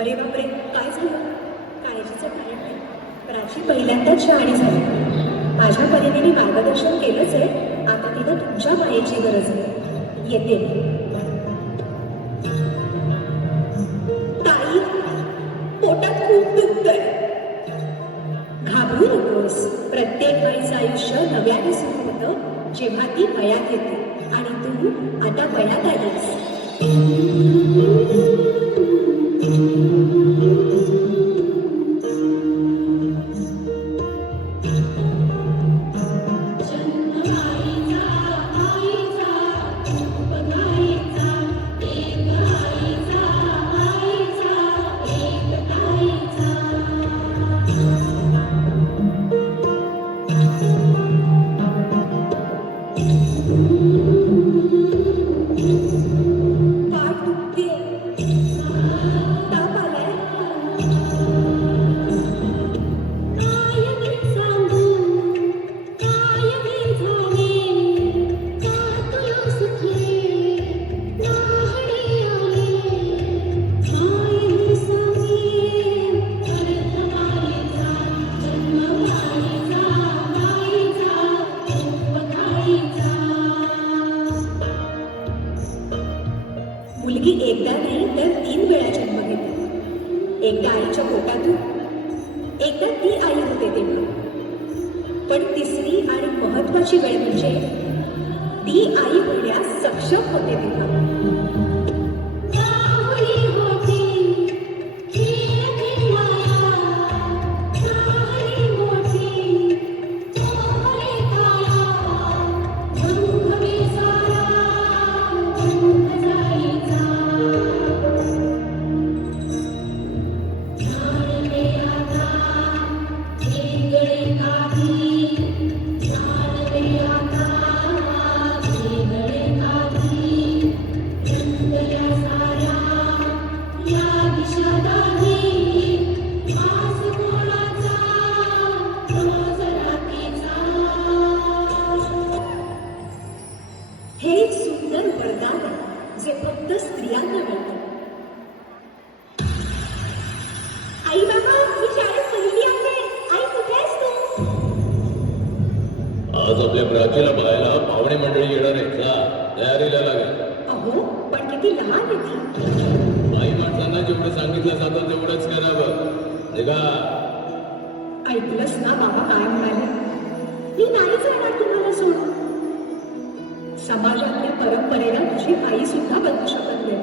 अरे बापरे, काय झालं? काळजीचं कारण नाही. प्राची पहिल्यांदाच शहाणी झाली. माझ्या परीने मी मार्गदर्शन केलंच आहे. आता तिला तुमच्या मायेची गरज आहे. येते. ताई, पोटात खूप दुखतंय. घाबरू नकोस. प्रत्येक बाईचं आयुष्य नव्याने सुरू होतं जेव्हा ती वयात येते. आणि तू आता वयात आलीस. मुलगी एकदा नाही तर 3 वेळा जन्म घेते. एकदा आईच्या पोटातून, एकदा ती आई होते तेव्हा. पण तिसरी आणि महत्वाची वेळ म्हणजे ती आई होण्यास सक्षम होते तेव्हा. हे एक सुंदर वरदान आहे जे फक्त स्त्रियांना मिळतं. आई बाबा, मी शाळेत पहिली आहे. आई, कुठे आहेस तू? आज आपल्या प्राचीला पाहायला पाहुणे मंडळी येणार आहेत का? तयारीला लागेल. अहो, पण किती लहान आहे ती. आई माणसांना जेवढं सांगितलं जातं तेवढंच करावं. निघा. ऐकलंस ना बाबा काय म्हणाले? मी नाही जाणार तुम्हाला सोडून. समाजातल्या परंपरेला तुझी आई सुद्धा बदलू शकत नाही.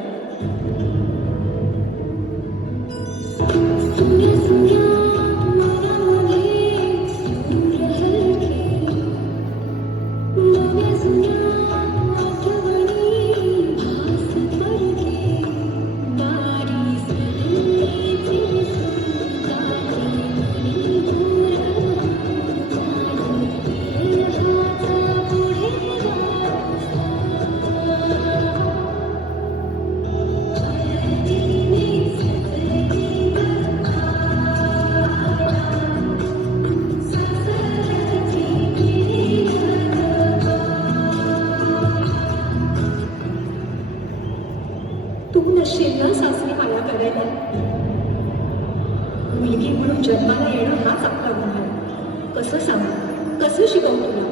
तू नशील ना सासरी माया करायला. मुलगी म्हणून जन्माला येणं हाच आपला गुन्हा. कसं सांगू, कसं शिकवू तुला?